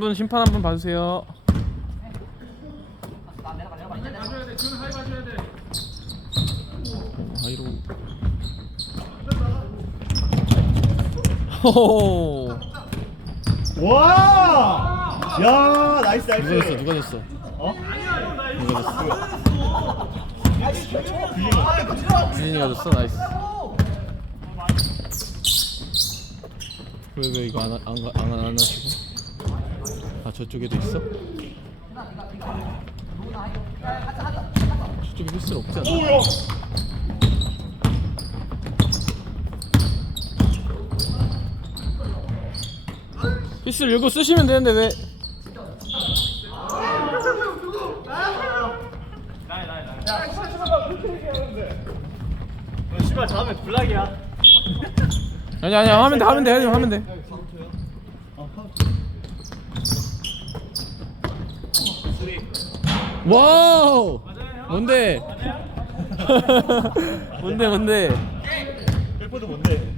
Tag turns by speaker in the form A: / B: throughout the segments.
A: 분 심판 한분 봐주세요. 아이로. 호호.
B: 와! 야, 나이스 나이스.
A: 누가 졌어? 누가 졌어?
B: 어?
A: 누가 졌어? 주진이가 졌어. 나이스. 왜 왜 이거 안안안 안, 안 하시고? 아 저쪽에도 있어? 저쪽에 휘슬 없지 않나?
B: 오야.
A: 휘슬 이거 쓰시면 되는데 왜?
B: 너 씨발 다음에 블락이야.
A: 아니 아니야 하면 돼 하면 돼 하면 돼. 와우 뭔데? 뭔데 뭔데?
B: 백보드 뭔데?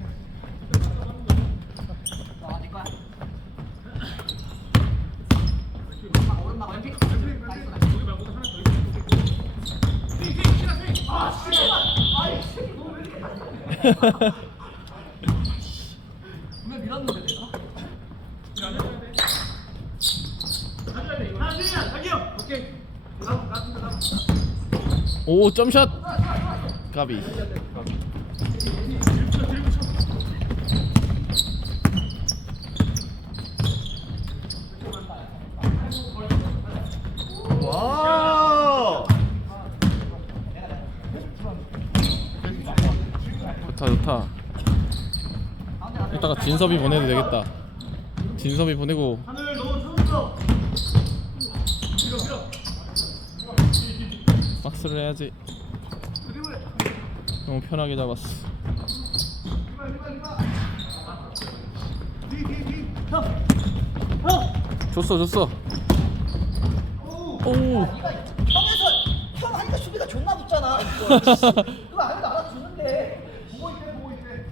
A: 오 점샷. 까비.
B: 와!
A: 좋다 좋다. 이따가 진섭이 보내도 되겠다. 진섭이 보내고. 박 스를 해야지. 너무 편하게 잡았어. 줬어 줬어. 오.
C: 형에서 형 하니까 수비가 존나 붙잖아. 그거 아무도 알아서 주는데. 보고 있대 보고 있대.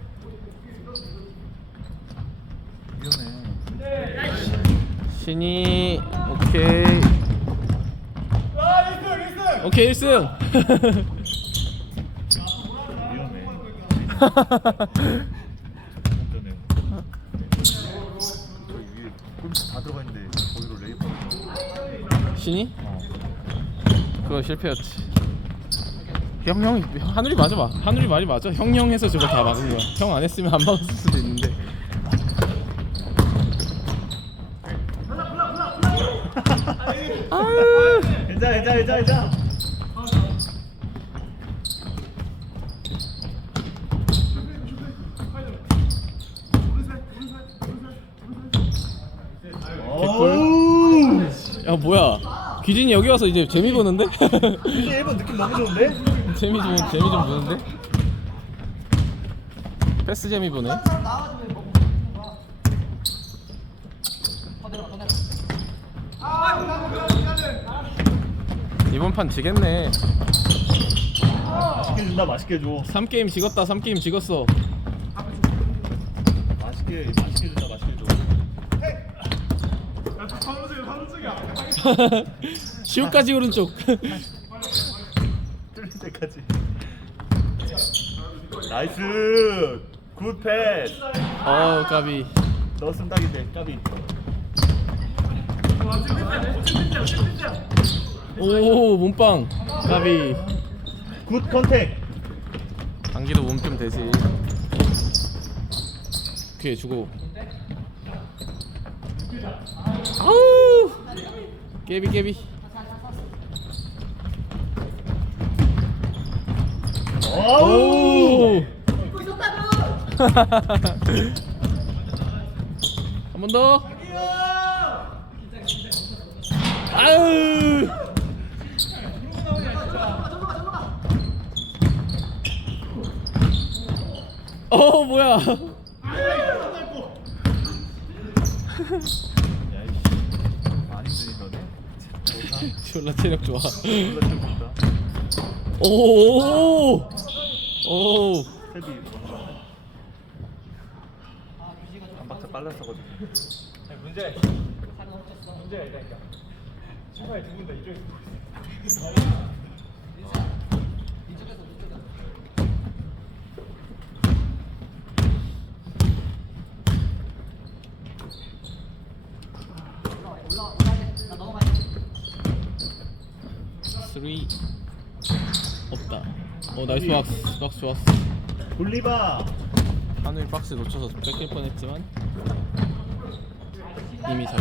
A: 신이 오케이 오케이 1승
B: 위험해. 안전해. 저 위에 골프 다 들어가 있는데 거기로 레이퍼를.
A: 신이? 그거 실패였지 형, 형, 하늘이 맞아 봐. 하늘이 말이 맞아. 형, 형 해서 저거 다 맞은 거야. 형 안 했으면 안 맞았을 수도 있는데. 아유.
B: 괜찮아 괜찮아 괜찮아 괜찮아. 오우!
A: 야, 뭐야. 귀진이 여기 와서 이제 재미 보는데?
B: 이제 1번 느낌 너무 좋은데?
A: 재미 좀, 재미 좀 보는데? 패스 재미 보네. 이번 판 지겠네.
B: 맛있게 준다 맛있게 줘
A: 3게임 지었다, 3게임 지었어.
B: 맛있게 줘
A: 시우까지 오른쪽.
B: 뚫릴 때까지 나이스 굿 패스
A: 어, 까비.
B: 넣었으면 딱인데 까비
A: 오, 몸빵. 까비.
B: 굿 컨택
A: 단기도 몸좀 되지. 오케이 주고. 아우. 깨비 깨비.
B: 오우
A: 오. 한번 더. 아유. 어 뭐야?
B: 야이씨 많이 들리더네
A: 졸라 체력 좋아.
B: 졸라 좋다
A: 오. 오.
B: 탭이 뭔가 한 박자 빨랐어가지고 문제
A: 쓰리 없다. 어 나이스 박스 박스 좋았어.
B: 돌리바.
A: 하늘 박스 놓쳐서 뺏길 뻔했지만 이미 잘.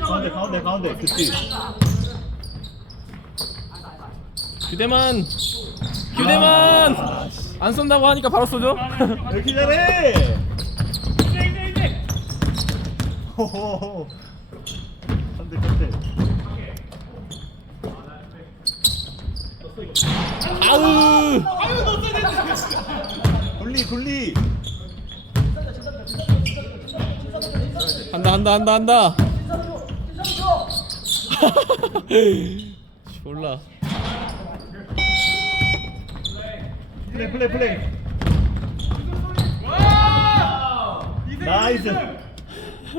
B: 가운데 가운데 가운데. 그치.
A: 규대만 규대만 안 쏜다고 하니까 바로 쏘죠.
B: 왜 이렇게 잘해? 호호호. 한대 한대.
A: 아우
B: 굴리 굴리.
A: 한다 한다 한다 한다. 졸라.
B: 플레이 플레이 플레이. 나이스.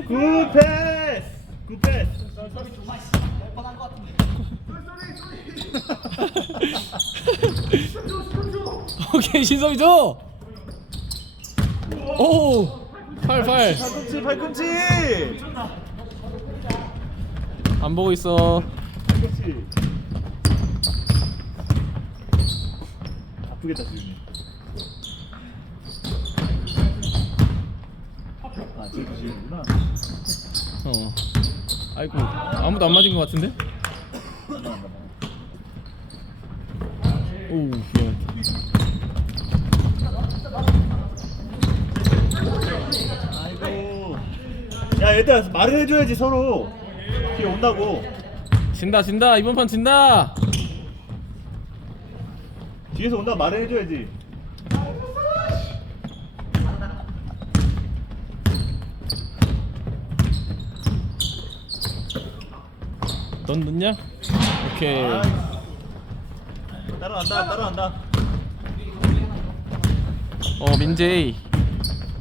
B: 굿 패스. 굿 패스.
A: 오케이 신섭이 줘. 오. 팔 팔.
B: 팔꿈치 팔꿈치.
A: 안 보고 있어.
B: 팔꿈치. 아프겠다 지금. 아 지금 지금구나.
A: 어. 아이고 아무도 안 맞은 것 같은데? 오.
B: 아이고. 야 얘들아 말을 해줘야지 서로. 뒤에 온다고.
A: 진다 진다 이번 판 진다.
B: 뒤에서 온다 말을 해줘야지.
A: 넌 넣냐? 오케이.
B: 따라간다 따라간다.
A: 어 민재이.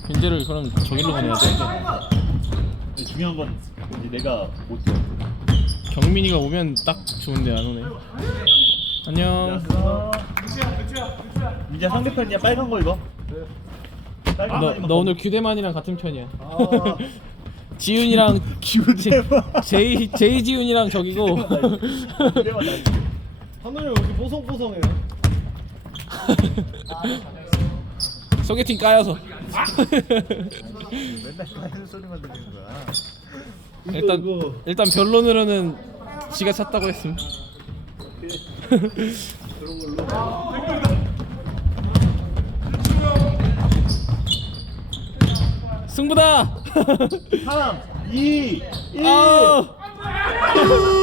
A: 민재를 그럼 저길로 보내야 돼.
B: 근데 중요한 건 이제 내가 못 줘.
A: 경민이가 오면 딱 좋은데 안 오네. 안녕.
B: 이제 상대편이야 빨간 거 입어. 빨간 거
A: 너, 너 오늘 규대만이랑 같은 편이야.
B: 아.
A: 지훈이랑
B: 규대만.
A: 제이 제이 지훈이랑 저기고.
D: 하늘이 왜 이렇게 뽀송뽀송해요?
A: 소개팅 까여서.
B: 맨날 까는 소리만 들리는 거야.
A: 일단
D: 이거.
A: 일단 변론으로는 지가 찼다고 했음.
D: 그런 걸로.
A: 승부다.
B: 3, 2, 1.
A: 아.